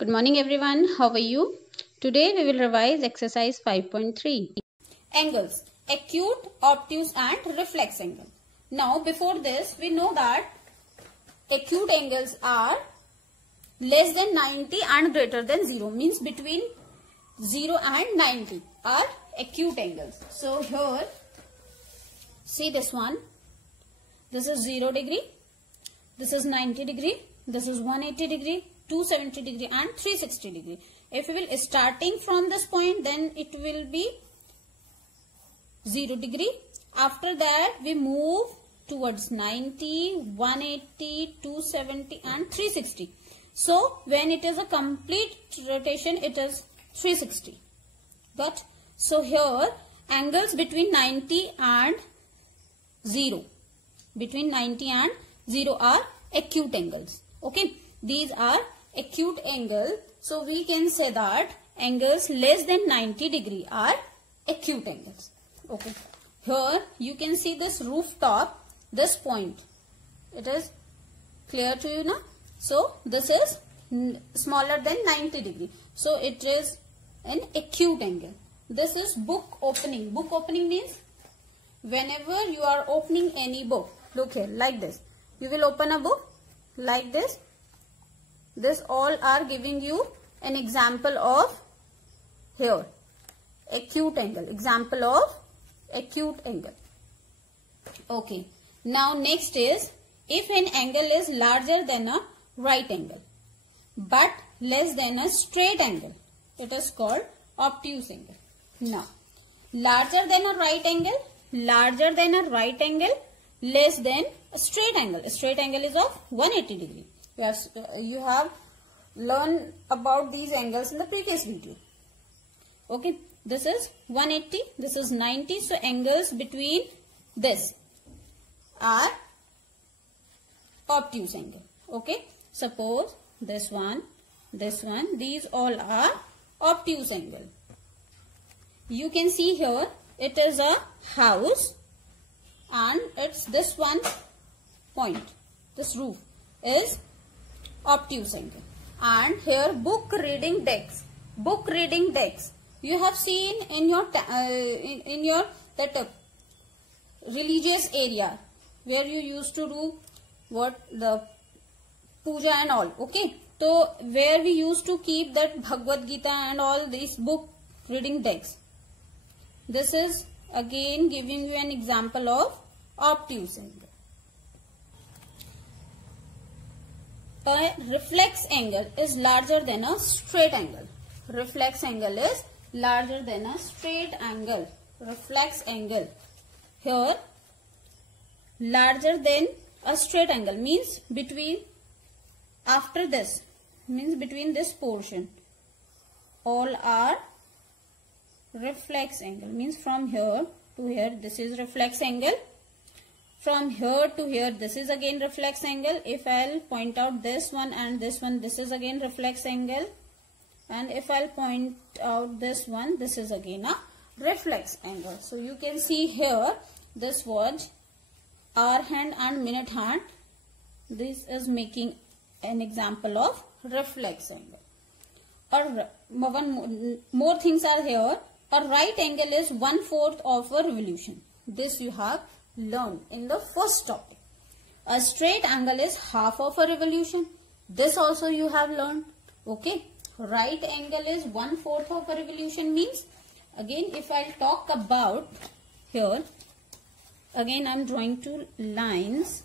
Good morning everyone. How are you? Today we will revise exercise 5.3. Angles, acute, obtuse and reflex angle. Now before this we know that acute angles are less than 90 and greater than 0, means between 0 and 90 are acute angles. So here see this one, this is 0 degree, this is 90 degree, this is 180 degree, 270 degree and 360 degree. If we will starting from this point, then it will be 0 degree. After that we move towards 90, 180, 270 and 360. So when it is a complete rotation, it is 360. But so here angles between 90 and 0, between 90 and 0 are acute angles. Okay, these are acute angle. So we can say that angles less than 90 degree are acute angles. Okay, here you can see this rooftop, this point, it is clear to you now. So this is smaller than 90 degree, so it is an acute angle. This is book opening. Book opening means whenever you are opening any book, look here like this, you will open a book like this. This all are giving you an example of here acute angle, example of acute angle. Okay, now next is if an angle is larger than a right angle but less than a straight angle, it is called obtuse angle. Now larger than a right angle, larger than a right angle, less than a straight angle. A straight angle is of 180 degree. You have learned about these angles in the previous video. Okay, this is 180, this is 90. So angles between this are obtuse angle. Okay, suppose this one, these all are obtuse angle. You can see here it is a house and it's this one point, this roof is obtuse angle. And here book reading decks, you have seen in your religious area where you used to do what, the puja and all. Okay, so where we used to keep that Bhagavad Gita and all these book reading decks. This is again giving you an example of obtuse angle. A reflex angle is larger than a straight angle. Reflex angle is larger than a straight angle. Reflex angle here larger than a straight angle means between, after this means between this portion, all are reflex angle, means from here to here this is reflex angle, from here to here this is again reflex angle. If I'll point out this one and this one, this is again reflex angle, and if I'll point out this one, this is again a reflex angle. So you can see here this watch, hour hand and minute hand, this is making an example of reflex angle. Or one more things are here. A right angle is 1/4 of a revolution. This you have learned in the first topic. A straight angle is half of a revolution. This also you have learned. Okay, right angle is 1/4 of a revolution means, again if I talk about here, again I am drawing two lines,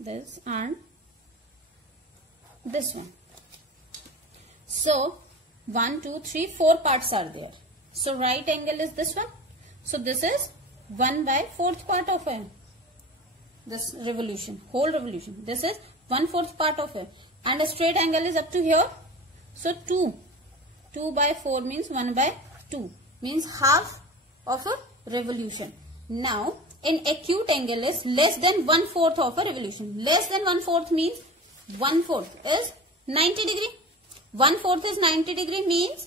this and this one. So 1, 2, 3, 4 parts are there. So right angle is this one. So this is 1/4 part of this revolution, whole revolution. This is 1/4 part of it. And a straight angle is up to here. So 2/4 means 1/2, means half of a revolution. Now an acute angle is less than 1/4 of a revolution. Less than 1/4 means 1/4 is 90 degree. 1/4 is 90 degree means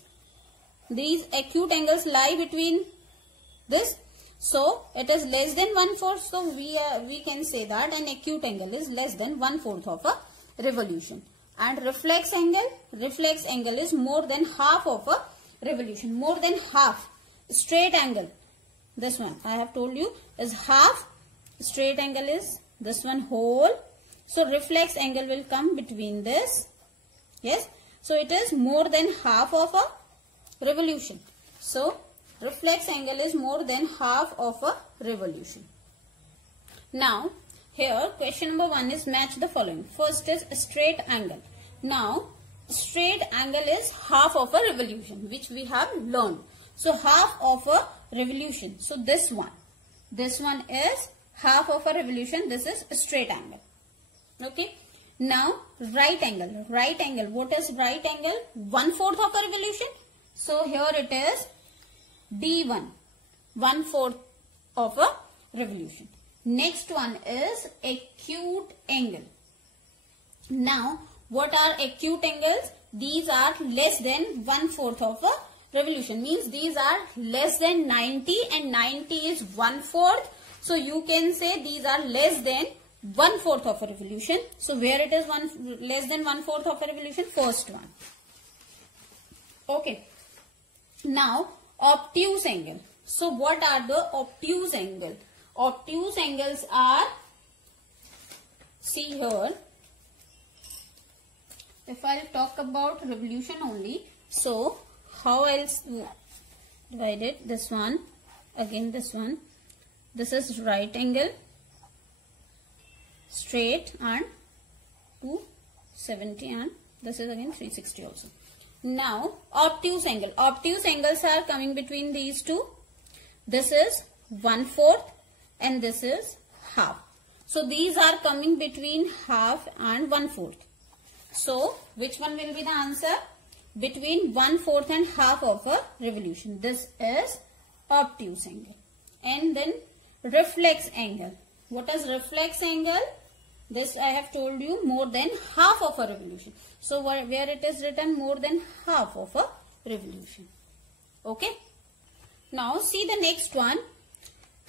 these acute angles lie between this. So it is less than 1/4. So we can say that an acute angle is less than 1/4 of a revolution. and reflex angle is more than half of a revolution, more than half. Straight angle, this one I have told you is half, straight angle is this one whole. So reflex angle will come between this. Yes, so it is more than half of a revolution. So reflex angle is more than half of a revolution. Now here question number 1 is match the following. First is straight angle. Now straight angle is half of a revolution, which we have learned. So half of a revolution. So this one is half of a revolution. This is a straight angle. Okay. Now right angle. Right angle. What is right angle? 1/4 of a revolution. So here it is D1. 1/4 of a revolution. Next one is acute angle. Now what are acute angles? These are less than 1/4 of a revolution. Means these are less than 90 and 90 is 1/4. So you can say these are less than 1/4 of a revolution. So where it is less than 1/4 of a revolution? First one. Okay. Now obtuse angle. So what are the obtuse angle? Obtuse angles are, see here, if I'll talk about revolution only, so how I'll divide it, this one, again this one, this is right angle, straight and 270 and this is again 360 also. Now obtuse angle. Obtuse angles are coming between these two. This is 1/4 and this is half. So these are coming between half and 1/4. So which one will be the answer? Between 1/4 and half of a revolution. This is obtuse angle. And then reflex angle. What is reflex angle? This I have told you, more than half of a revolution. So where it is written more than half of a revolution. Okay. Now see the next one.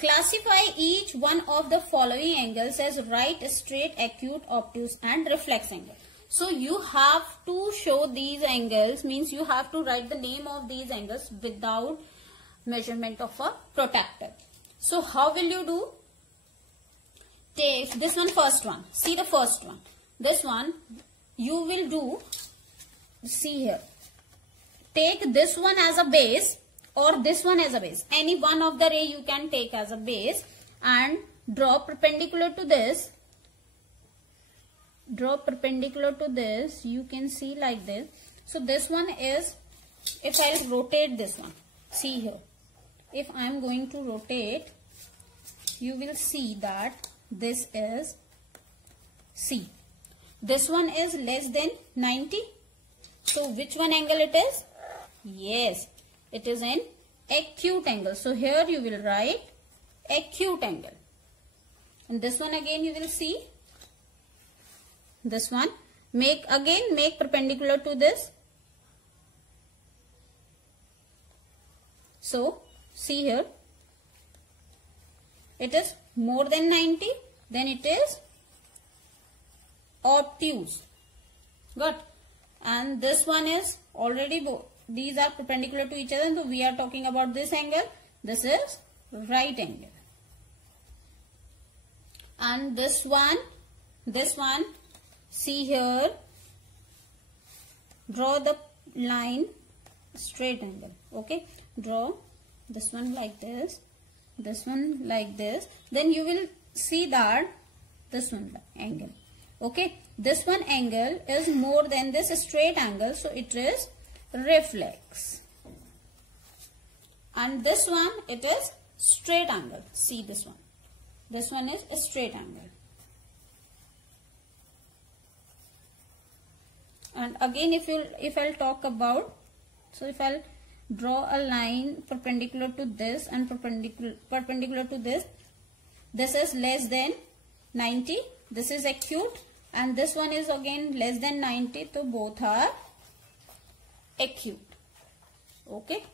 Classify each one of the following angles as right, straight, acute, obtuse and reflex angle. So you have to show these angles, means you have to write the name of these angles without measurement of a protractor. So how will you do? Take this one, first one. See the first one. This one you will do, see here. Take this one as a base or this one as a base. Any one of the ray you can take as a base and draw perpendicular to this. Draw perpendicular to this. You can see like this. So this one is, if I will rotate this one, see here. If I am going to rotate, you will see that this is C. This one is less than 90. So which one angle it is? Yes, it is an acute angle. So here you will write acute angle. And this one again you will see. This one. Make perpendicular to this. So see here. It is more than 90. Then it is obtuse. Good. And this one is already, these are perpendicular to each other. So we are talking about this angle. This is right angle. And this one, see here, draw the line, straight angle. Okay. Draw this one like this, this one like this. Then you will see that this one angle. Okay. This one angle is more than this straight angle. So it is reflex. And this one, it is straight angle. See this one. This one is a straight angle. And again, if I'll talk about, so if I'll draw a line perpendicular to this and perpendicular to this, this is less than 90. This is acute. And this one is again less than 90. So both are acute. Okay.